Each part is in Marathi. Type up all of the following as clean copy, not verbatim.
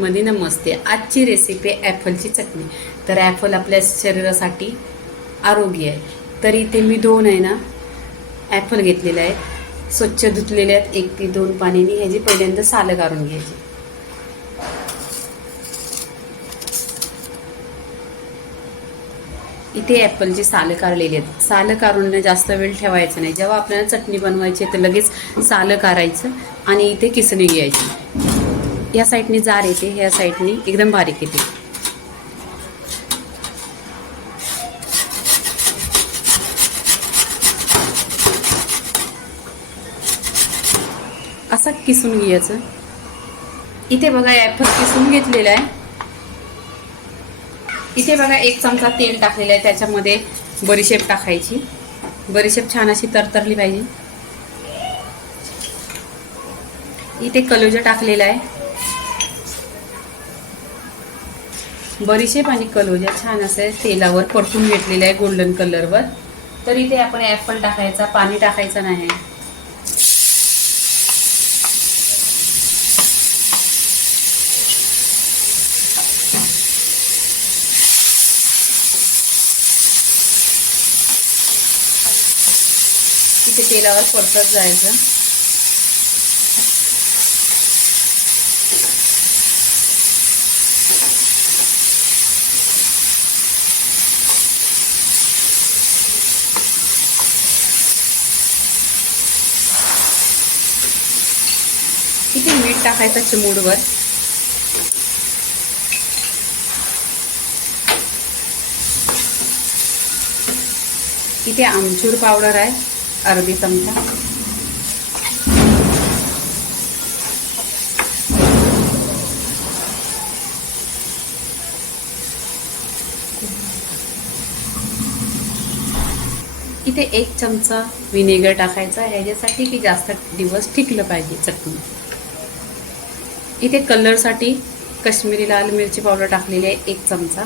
मध्ये नमस्ते. आजची रेसिपी ॲपलची चटणी. तर ॲपल आपल्या शरीरासाठी आरोग्य आहे. तर इथे मी 2 आहे ना ॲपल घेतलेले आहेत, स्वच्छ धुतलेले आहेत 1 ते 2 पाण्याने. ह्याची पहिल्यांदा सालं काढून घ्यायची. इथे ॲपलची सालं काढलेली आहेत. सालं काढून जास्त वेळ ठेवायचं नाही. जेव्हा आपल्याला चटणी बनवायची तर लगेच सालं काढायचं आणि इथे किसणी घ्यायची. या साईडनी जार येते, ह्या साईडनी एकदम बारीक येते. असं किसून घ्यायचं. इथे बघा ॲपल किसून घेतलेलं आहे. इथे बघा 1 चमचा तेल टाकलेलं आहे. त्याच्यामध्ये बडीशेप टाकायची. बडीशेप छान अशी तरतरली पाहिजे. इथे कलोजा टाकलेला आहे. बडीशेप आणि कलोजा छान असे तेलावर परतून घेतलेले आहे गोल्डन कलरवर. तर इथे आपण ॲपल टाकायचा, पाणी टाकायचं नाही. इथे तेलावर परतत जायचं. इथे मीठ टाकायचं चिमूटभर. इथे आमचूर पावडर आहे अर्धी चमचा. इथे 1 चमचा विनेगर टाकायचा ह्याच्यासाठी की जास्त दिवस टिकलं पाहिजे चटणी. इथे कलरसाठी काश्मीरी लाल मिरची पावडर टाकलेली आहे 1 चमचा.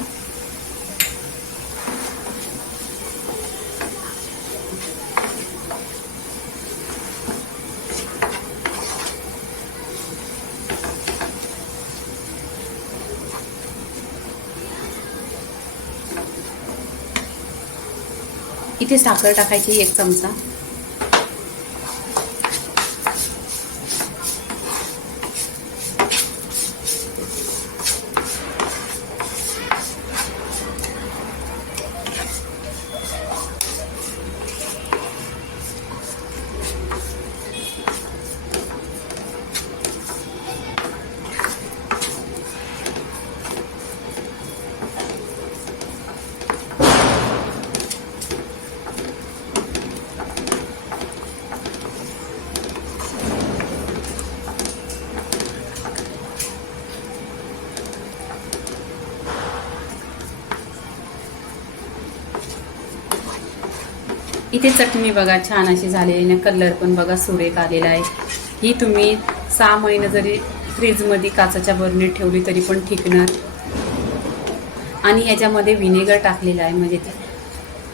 इथे साखर टाकायची 1 चमचा. इथे चटणी बघा छान अशी झालेली ना, कलर पण बघा सुरेख आलेला आहे. ही तुम्ही 6 महिने जरी फ्रीजमध्ये काचेच्या बरणीत ठेवली तरी पण टिकणार. आणि याच्यामध्ये विनेगर टाकलेलं आहे म्हणजे ते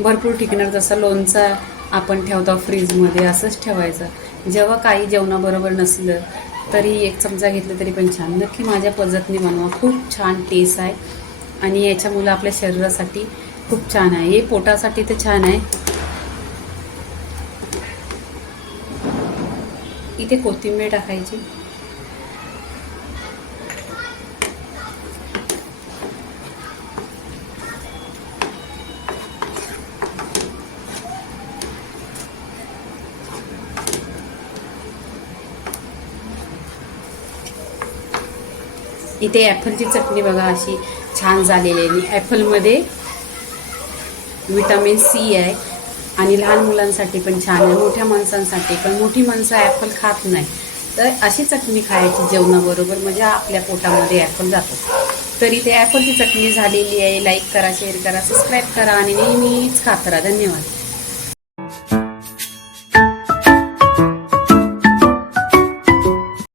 भरपूर टिकणार. जसं लोणचं आपण ठेवतो फ्रीजमध्ये असंच ठेवायचं. जेव्हा काही जेवणाबरोबर नसलं तरी 1 चमचा घेतलं तरी पण छान. नक्की माझ्या पद्धतीने बनवा, खूप छान टेस्ट आहे. आणि याच्यामुळे आपल्या शरीरासाठी खूप छान आहे. हे पोटासाठी तर छान आहे. इथे कोथिंबीर टाकायची. इथे ॲपलची चटणी बघा अशी छान झालेली आहे. ॲपलमध्ये विटॅमिन सी आहे आणि लहान मुलांसाठी पण छान आहे, मोठ्या माणसांसाठी पण. मोठी माणसं ॲपल खात नाही, तर अशी चटणी खायची जेवणाबरोबर, म्हणजे आपल्या पोटामध्ये ॲपल जातो. तर इथे ॲपलची चटणी झालेली आहे. लाईक करा, शेअर करा, सबस्क्राईब करा आणि नेहमीच खात राहा. धन्यवाद.